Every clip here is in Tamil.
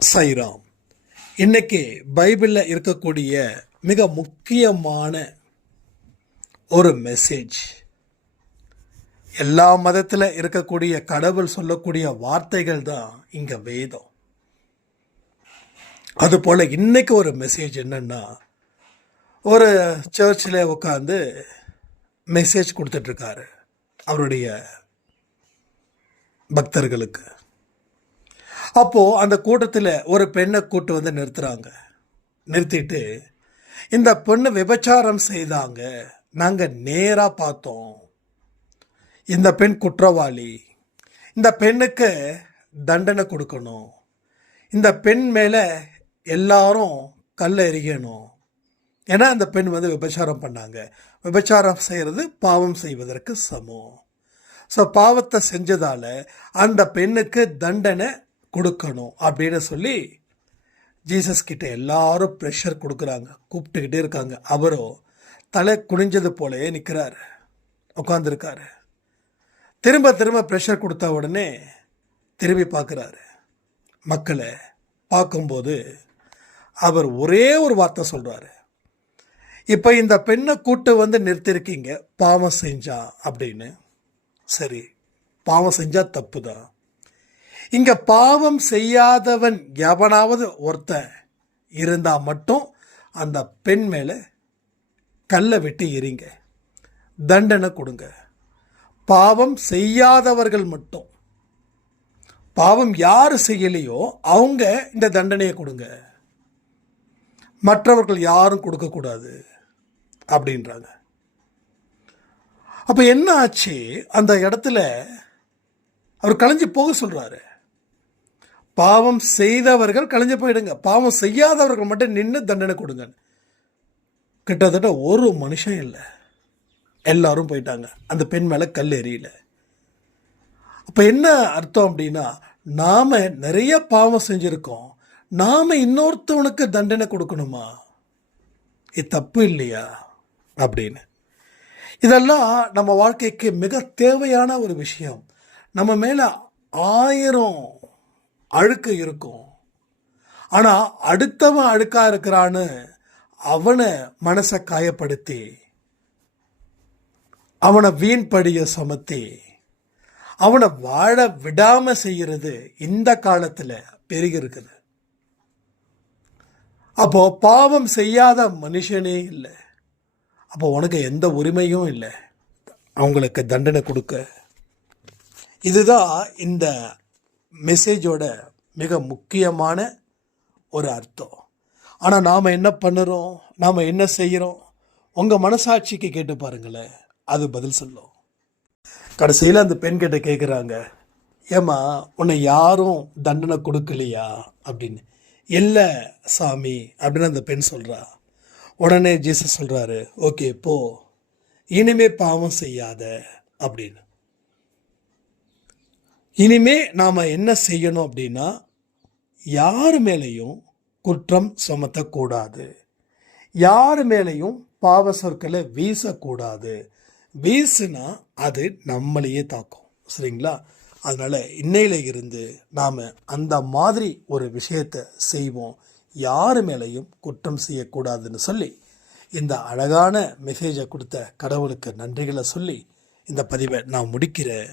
சைராம். இன்னைக்கு பைபிளில் இருக்கக்கூடிய மிக முக்கியமான ஒரு மெசேஜ் எல்லா மதத்தில் இருக்கக்கூடிய கடவுள் சொல்லக்கூடிய வார்த்தைகள் தான் இங்கே வேதம். அதுபோல் இன்னைக்கு ஒரு மெசேஜ் என்னென்னா ஒரு சர்ச்சில் உட்காந்து மெசேஜ் கொடுத்துட்ருக்காரு அவருடைய பக்தர்களுக்கு. அப்போது அந்த கூட்டத்தில் ஒரு பெண்ணை கூட்டு வந்து நிறுத்துகிறாங்க நிறுத்திட்டு இந்த பெண்ணு விபச்சாரம் செய்தாங்க. நாங்கள் நேராக பார்த்தோம். இந்த பெண் குற்றவாளி. இந்த பெண்ணுக்கு தண்டனை கொடுக்கணும். இந்த பெண் மேலே எல்லாரும் கல் எறியணும். ஏன்னா அந்த பெண் வந்து விபச்சாரம் பண்ணாங்க. விபச்சாரம் செய்கிறது பாவம் செய்வதற்கு சமம். ஸோ பாவத்தை செஞ்சதால் அந்த பெண்ணுக்கு தண்டனை கொடுக்கணும் அப்படின்னு சொல்லி ஜீசஸ் கிட்ட எல்லாரும் ப்ரெஷர் கொடுக்குறாங்க. கூப்பிட்டுக்கிட்டே இருக்காங்க. அவரும் தலை குனிஞ்சது போலயே நிற்கிறாரு உட்காந்துருக்காரு திரும்ப திரும்ப ப்ரெஷர் கொடுத்த உடனே திரும்பி பார்க்குறாரு. மக்களை பார்க்கும்போது அவர் ஒரே ஒரு வார்த்தை சொல்கிறாரு இப்போ இந்த பெண்ணை கூட்டு வந்து நிறுத்திருக்கீங்க. பாவம் செஞ்சா அப்படின்னு. சரி பாவம் செஞ்சால் தப்பு தான் இங்கே பாவம் செய்யாதவன் எவனாவது ஒருத்தன் இருந்தால் மட்டும் அந்த பெண் மேலே கல்லை விட்டு எறிங்க. தண்டனை கொடுங்க. பாவம் செய்யாதவர்கள் மட்டும். பாவம் யார் செய்யலையோ அவங்க இந்த தண்டனையை கொடுங்க. மற்றவர்கள் யாரும் கொடுக்கக்கூடாது அப்படின்றாங்க. அப்போ என்ன ஆச்சு? அந்த இடத்துல அவர் கலைஞ்சு போக சொல்கிறாரு பாவம் செய்தவர்கள் கலைஞ்சு போயிடுங்க. பாவம் செய்யாதவர்கள் மட்டும் நின்று தண்டனை கொடுங்க. கிட்டத்தட்ட ஒரு மனுஷன் இல்லை. எல்லாரும் போயிட்டாங்க. அந்த பெண் மேலே கல் எறியல அப்போ என்ன அர்த்தம் அப்படின்னா நாம் நிறைய பாவம் செஞ்சுருக்கோம். நாம் இன்னொருத்தவனுக்கு தண்டனை கொடுக்கணுமா? இது தப்பு இல்லையா? அப்படின்னு. இதெல்லாம் நம்ம வாழ்க்கைக்கு மிக தேவையான ஒரு விஷயம். நம்ம மேலே ஆயிரம் அழுக்கு இருக்கும். ஆனால் அடுத்தவன் அழுக்காக இருக்கிறான்னு அவனை மனசை காயப்படுத்தி அவனை வீண்படிய சுமத்தி அவனை வாழ விடாமல் செய்கிறது இந்த காலத்தில் பெருகி இருக்குது அப்போ பாவம் செய்யாத மனுஷனே இல்லை. அப்போ உனக்கு எந்த உரிமையும் இல்லை. அவங்களுக்கு தண்டனை கொடுக்க. இதுதான் இந்த மெசேஜோட மிக முக்கியமான ஒரு அர்த்தம். ஆனால் நாம் என்ன பண்ணுறோம்? நாம் என்ன செய்கிறோம்? உங்கள் மனசாட்சிக்கு கேட்டு பாருங்களேன். அது பதில் சொல்லும். கடைசியில் அந்த பெண் கிட்ட கேட்குறாங்க ஏம்மா உன்னை யாரும் தண்டனை கொடுக்கலையா? அப்படின்னு. இல்லை சாமி அப்படின்னு அந்த பெண் சொல்கிறா உடனே ஜீசஸ் சொல்கிறாரு ஓகே போ. இனிமே பாவம் செய்யாத அப்படின்னு. இனிமே நாம் என்ன செய்யணும் அப்படின்னா யார் மேலேயும் குற்றம் சுமத்தக்கூடாது. யார் மேலேயும் பாவ சொற்களை வீசக்கூடாது. வீசுனா அது நம்மளையே தாக்கும். சரிங்களா? அதனால் இன்னையில இருந்து நாம் அந்த மாதிரி ஒரு விஷயத்தை செய்வோம். யார் மேலேயும் குற்றம் செய்யக்கூடாதுன்னு சொல்லி இந்த அழகான மெசேஜை கொடுத்த கடவுளுக்கு நன்றிகளை சொல்லி இந்த பதிவை நான் முடிக்கிறேன்.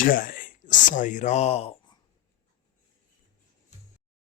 ஜெய். sayra.